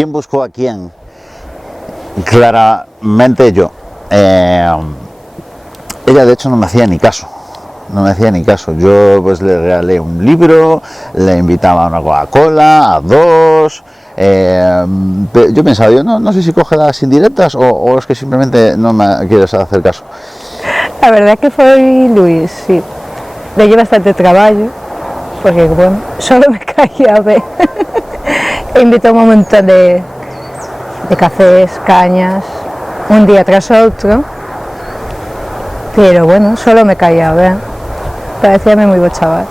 ¿Quién buscó a quién? Claramente yo. Ella de hecho no me hacía ni caso. No me hacía ni caso. Yo pues le regalé un libro, le invitaba a una Coca-Cola, a dos. Yo pensaba, no sé si coge las indirectas o es que simplemente no me quieres hacer caso. A verdade que foi Luís, sí. Delle bastante traballo, porque, bueno, solo me caía ben. E invitou un montón de cafés, cañas, un día tras outro, pero, bueno, solo me caía ben. Parecíame moi bo chaval.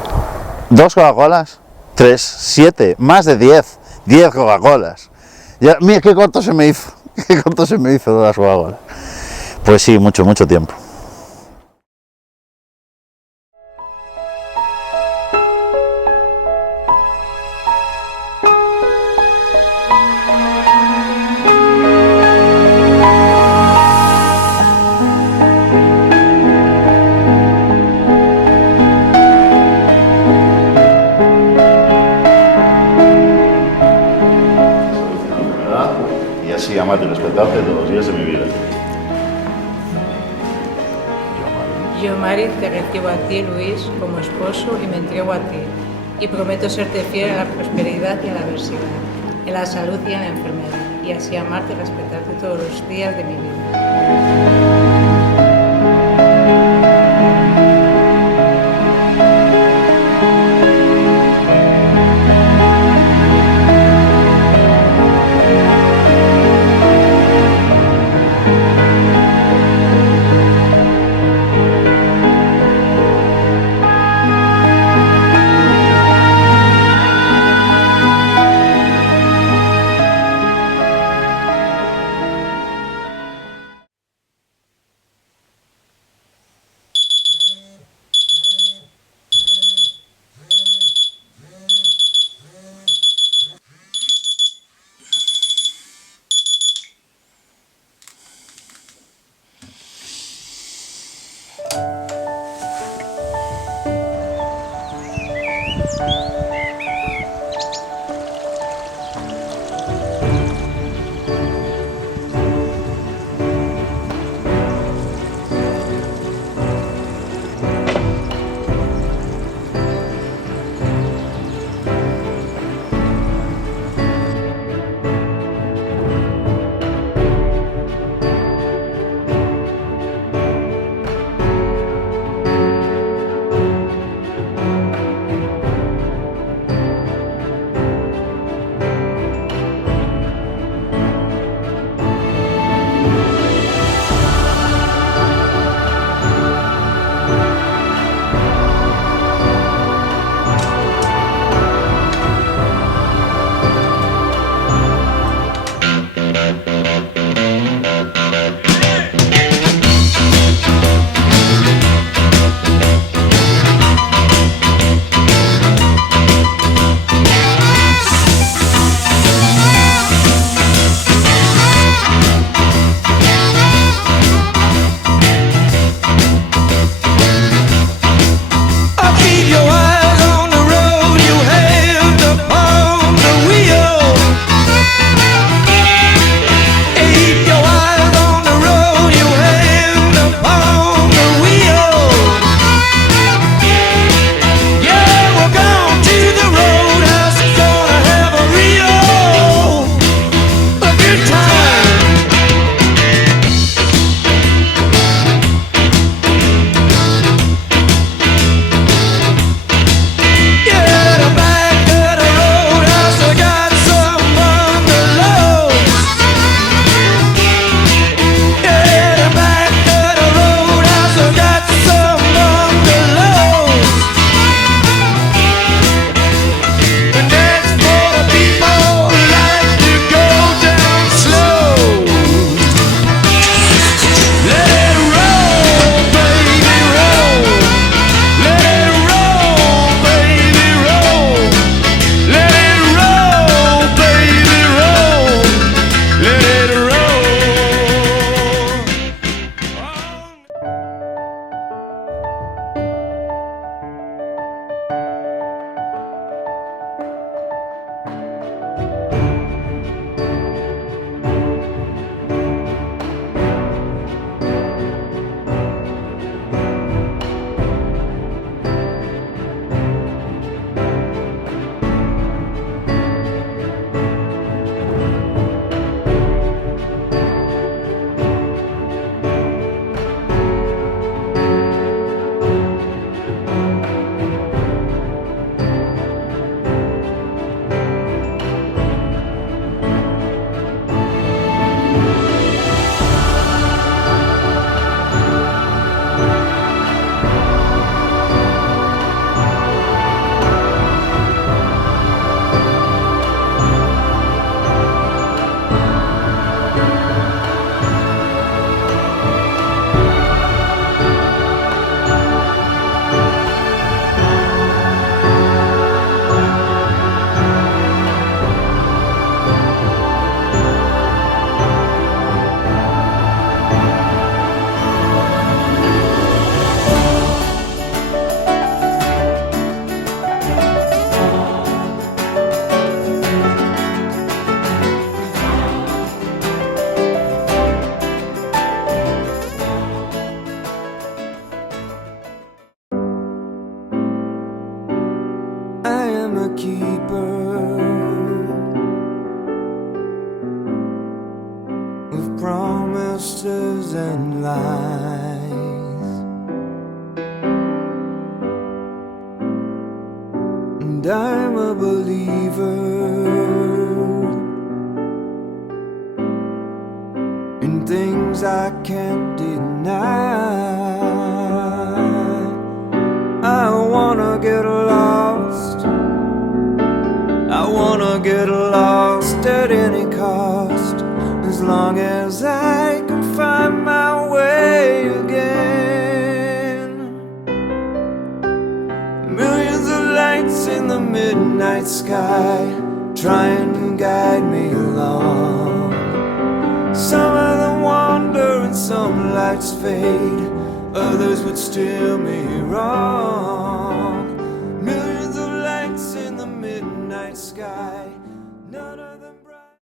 ¿Dos Coca-Colas? 3, 7, más de 10. 10 Coca-Colas. Ya, mira qué corto se me hizo. Qué corto se me hizo de las Coca-Colas. Pues sí, mucho tiempo. Y así amarte y respetarte todos los días de mi vida. Yo, Mari, te recibo a ti, Luis, como esposo y me entrego a ti. Y prometo serte fiel en la prosperidad y en la adversidad, en la salud y en la enfermedad, y así amarte y respetarte todos los días de mi vida. promises and lies. And I'm a believer in things I can't deny. I wanna get lost, I wanna get lost at any cost, as long as I can find my way again. Millions of lights in the midnight sky, trying to guide me along. Some of them wander and some lights fade, others would steer me wrong. Millions of lights in the midnight sky, none of them bright.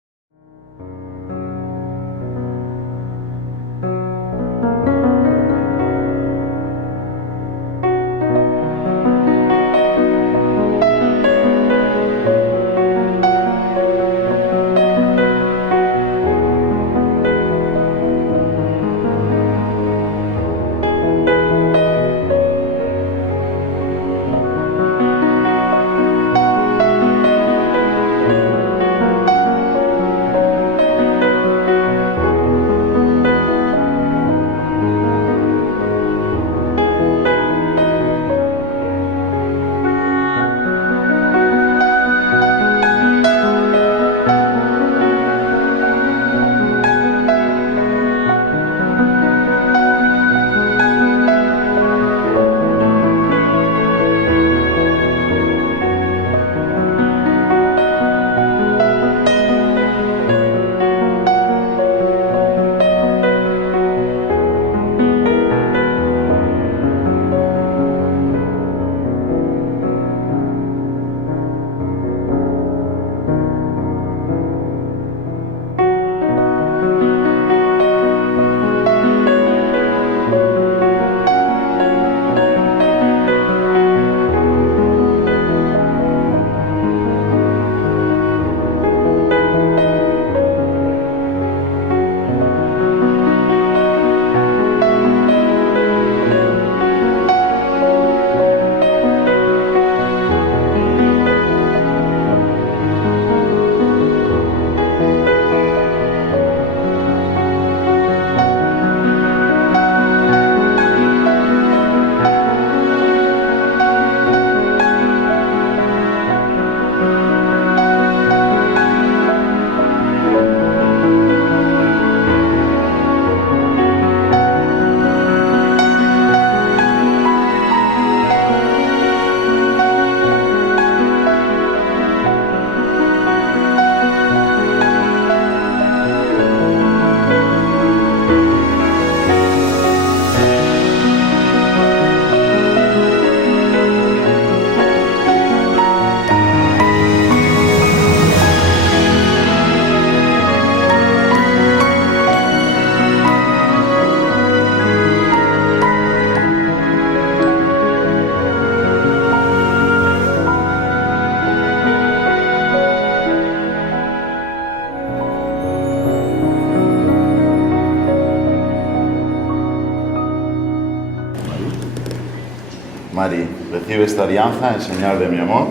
Mari, recibe esta alianza en señal de mi amor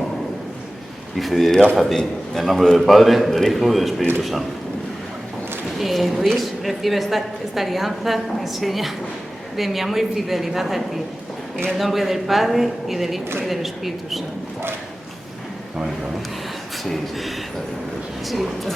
y fidelidad a ti, en nombre del Padre, del Hijo y del Espíritu Santo. Luis, recibe esta alianza en señal de mi amor y fidelidad a ti, en el nombre del Padre y del Hijo y del Espíritu Santo. Amén, ¿no? Sí, sí. Sí, todo.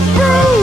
prove